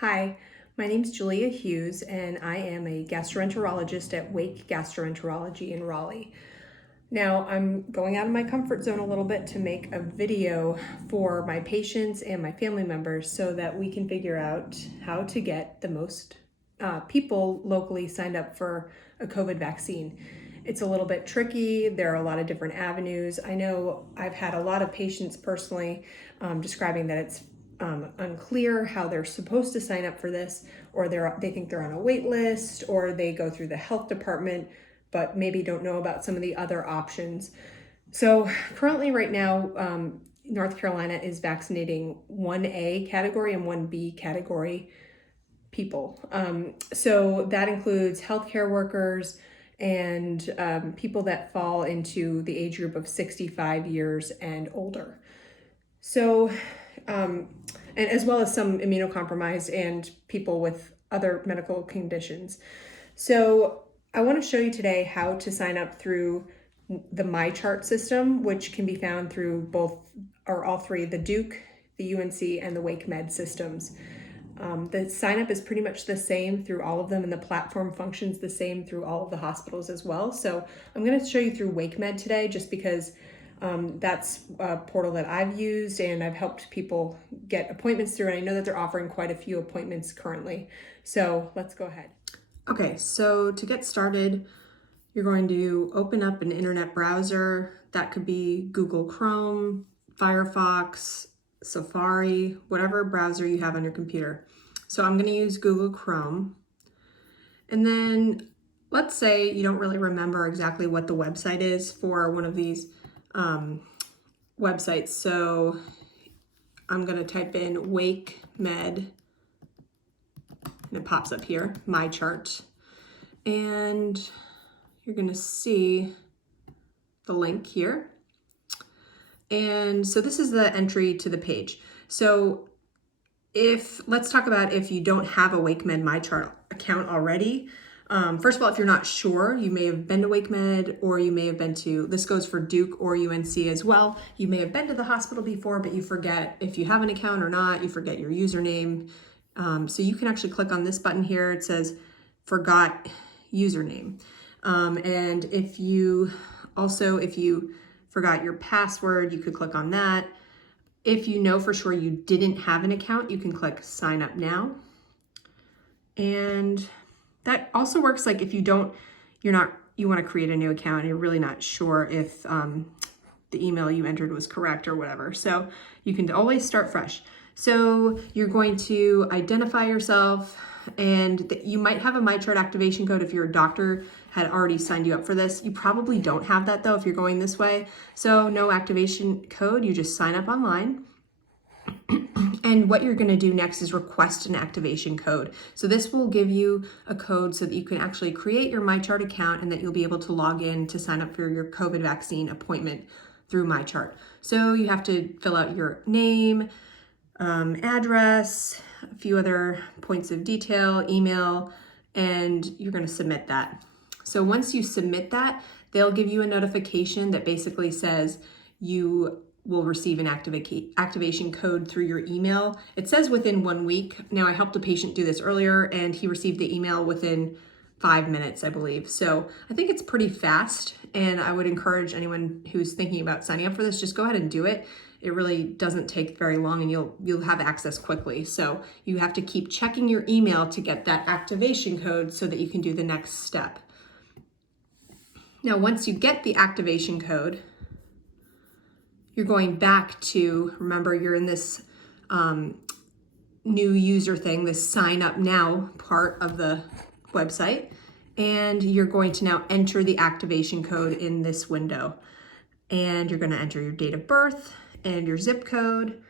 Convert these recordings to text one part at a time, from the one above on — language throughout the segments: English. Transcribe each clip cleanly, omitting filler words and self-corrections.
Hi, my name's Julia Hughes, and I am a gastroenterologist at Wake Gastroenterology in Raleigh. Now, I'm going out of my comfort zone a little bit to make a video for my patients and my family members so that we can figure out how to get the most people locally signed up for a COVID vaccine. It's a little bit tricky. There are a lot of different avenues. I know I've had a lot of patients personally describing that it's unclear how they're supposed to sign up for this, or they think they're on a wait list, or they go through the health department but maybe don't know about some of the other options. So currently right now, North Carolina is vaccinating 1A category and 1B category people. So that includes healthcare workers and people that fall into the age group of 65 years and older. So, and as well as some immunocompromised and people with other medical conditions. So I want to show you today how to sign up through the MyChart system, which can be found through both or all three, the Duke, the UNC, and the Wake Med systems. The sign up is pretty much the same through all of them, and the platform functions the same through all of the hospitals as well. So I'm going to show you through Wake Med today just because that's a portal that I've used and I've helped people get appointments through, and I know that they're offering quite a few appointments currently. So let's go ahead. Okay, so to get started, you're going to open up an internet browser. That could be Google Chrome, Firefox, Safari, whatever browser you have on your computer. So I'm going to use Google Chrome. And then let's say you don't really remember exactly what the website is for one of these websites. So I'm going to type in Wake Med, and it pops up here, MyChart. And you're going to see the link here. And so this is the entry to the page. So let's talk about if you don't have a WakeMed MyChart account already. First of all, if you're not sure, you may have been to WakeMed, or you may have been to, this goes for Duke or UNC as well. You may have been to the hospital before, but you forget if you have an account or not, you forget your username. So you can actually click on this button here. It says forgot username. And if you forgot your password, you could click on that. If you know for sure you didn't have an account, you can click sign up now. And that also works like if you want to create a new account and you're really not sure if the email you entered was correct or whatever. So you can always start fresh. So you're going to identify yourself, and you might have a MyChart activation code if your doctor had already signed you up for this. You probably don't have that though if you're going this way. So no activation code, you just sign up online. And what you're going to do next is request an activation code. So this will give you a code so that you can actually create your MyChart account and that you'll be able to log in to sign up for your COVID vaccine appointment through MyChart. So you have to fill out your name, address, a few other points of detail, email, and you're going to submit that. So once you submit that, they'll give you a notification that basically says you will receive an activation code through your email. It says within 1 week. Now, I helped a patient do this earlier and he received the email within 5 minutes, I believe. So I think it's pretty fast, and I would encourage anyone who's thinking about signing up for this, just go ahead and do it. It really doesn't take very long and you'll have access quickly. So you have to keep checking your email to get that activation code so that you can do the next step. Now, once you get the activation code, you're going back to, remember you're in this new user thing, this sign up now part of the website, and you're going to now enter the activation code in this window. And you're going to enter your date of birth and your zip code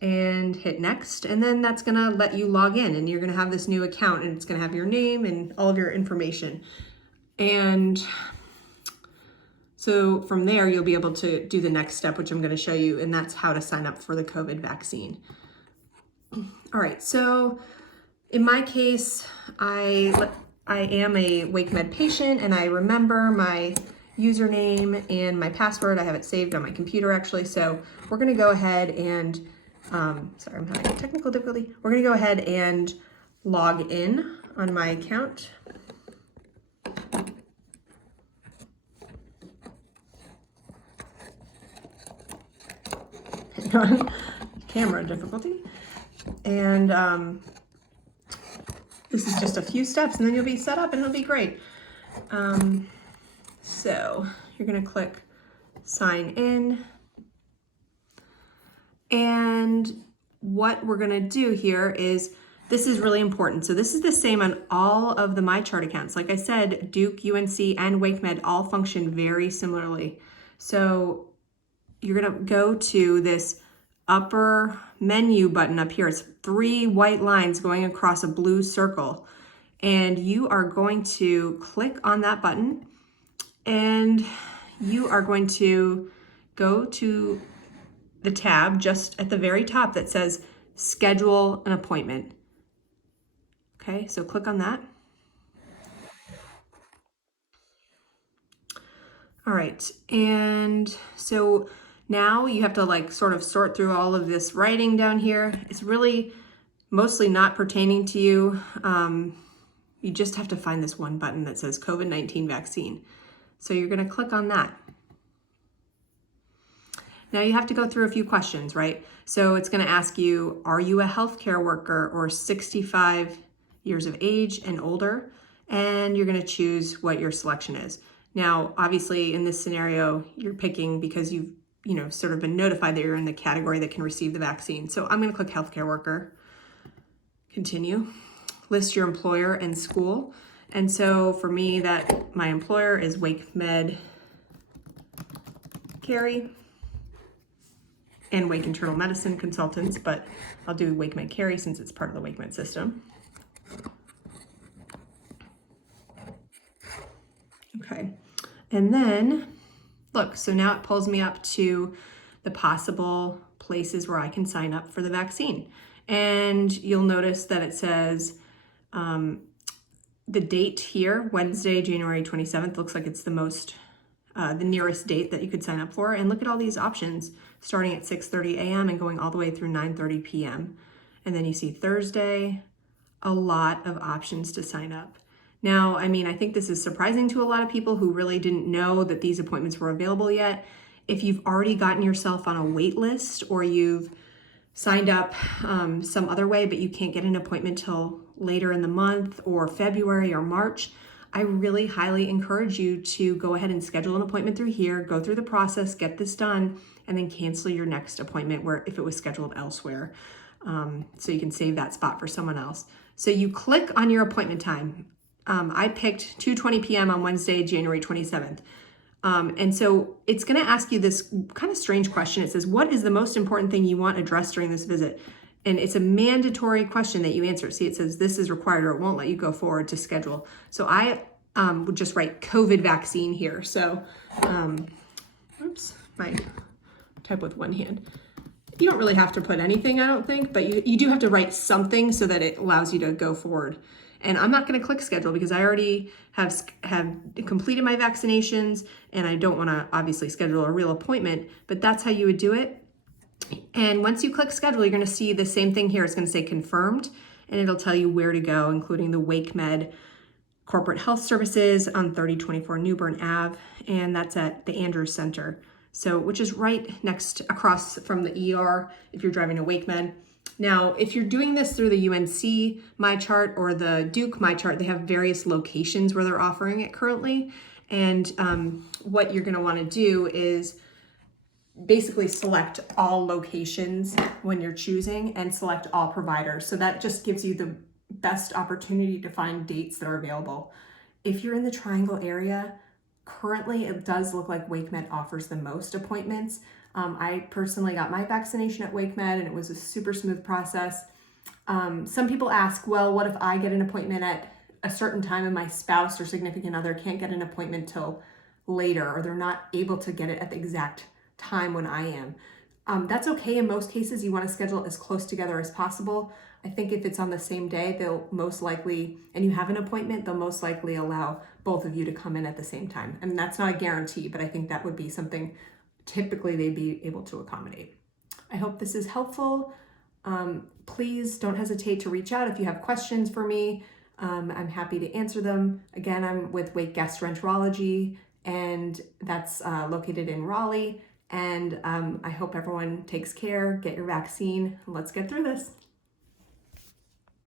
and hit next. And then that's going to let you log in, and you're going to have this new account, and it's going to have your name and all of your information. And so from there, you'll be able to do the next step, which I'm going to show you, and that's how to sign up for the COVID vaccine. All right, so in my case, I am a WakeMed patient, and I remember my username and my password. I have it saved on my computer actually. So we're going to go ahead and, sorry, I'm having a technical difficulty. We're going to go ahead and log in on my account. Camera difficulty. And this is just a few steps and then you'll be set up and it'll be great. So you're gonna click sign in. And what we're gonna do here is, this is really important. So this is the same on all of the MyChart accounts. Like I said, Duke, UNC, and WakeMed all function very similarly. So you're gonna go to this upper menu button up here. It's 3 white lines going across a blue circle. And you are going to click on that button and you are going to go to the tab just at the very top that says schedule an appointment. Okay, so click on that. All right, and so now you have to like sort of sort through all of this writing down here. It's really mostly not pertaining to you. You just have to find this one button that says COVID-19 vaccine. So you're gonna click on that. Now you have to go through a few questions, right? So it's gonna ask you, are you a healthcare worker or 65 years of age and older? And you're gonna choose what your selection is. Now, obviously in this scenario, you're picking because you've sort of been notified that you're in the category that can receive the vaccine. So I'm gonna click healthcare worker, continue. List your employer and school. And so for me, that my employer is WakeMed Cary and Wake Internal Medicine Consultants, but I'll do WakeMed Cary since it's part of the WakeMed system. Okay, and then look, so now it pulls me up to the possible places where I can sign up for the vaccine. And you'll notice that it says the date here, Wednesday, January 27th, looks like it's the nearest date that you could sign up for. And look at all these options starting at 6:30 a.m. and going all the way through 9:30 p.m. And then you see Thursday, a lot of options to sign up. Now, I mean, I think this is surprising to a lot of people who really didn't know that these appointments were available yet. If you've already gotten yourself on a wait list or you've signed up some other way, but you can't get an appointment till later in the month or February or March, I really highly encourage you to go ahead and schedule an appointment through here, go through the process, get this done, and then cancel your next appointment where if it was scheduled elsewhere. So you can save that spot for someone else. So you click on your appointment time. I picked 2:20 p.m. on Wednesday, January 27th. And so it's going to ask you this kind of strange question. It says, what is the most important thing you want addressed during this visit? And it's a mandatory question that you answer. See, it says this is required or it won't let you go forward to schedule. So I would just write COVID vaccine here. So, oops, my type with one hand. You don't really have to put anything, I don't think, but you do have to write something so that it allows you to go forward. And I'm not going to click schedule because I already have completed my vaccinations and I don't want to obviously schedule a real appointment, but that's how you would do it. And once you click schedule, you're going to see the same thing here. It's going to say confirmed and it'll tell you where to go, including the WakeMed Corporate Health Services on 3024 Newbern Ave. And that's at the Andrews Center. So, which is right next across from the ER if you're driving to WakeMed. Now, if you're doing this through the UNC MyChart or the Duke MyChart, they have various locations where they're offering it currently. And what you're going to want to do is basically select all locations when you're choosing and select all providers. So that just gives you the best opportunity to find dates that are available. If you're in the Triangle area, currently it does look like WakeMed offers the most appointments. I personally got my vaccination at WakeMed and it was a super smooth process. Some people ask, well, what if I get an appointment at a certain time and my spouse or significant other can't get an appointment till later, or they're not able to get it at the exact time when I am? That's okay in most cases. You want to schedule it as close together as possible. I think if it's on the same day, they'll most likely, and you have an appointment, they'll most likely allow both of you to come in at the same time. I mean, that's not a guarantee, but I think that would be something typically they'd be able to accommodate. I hope this is helpful. Please don't hesitate to reach out if you have questions for me. I'm happy to answer them. Again, I'm with Wake Gastroenterology, and that's located in Raleigh. And I hope everyone takes care, get your vaccine. Let's get through this.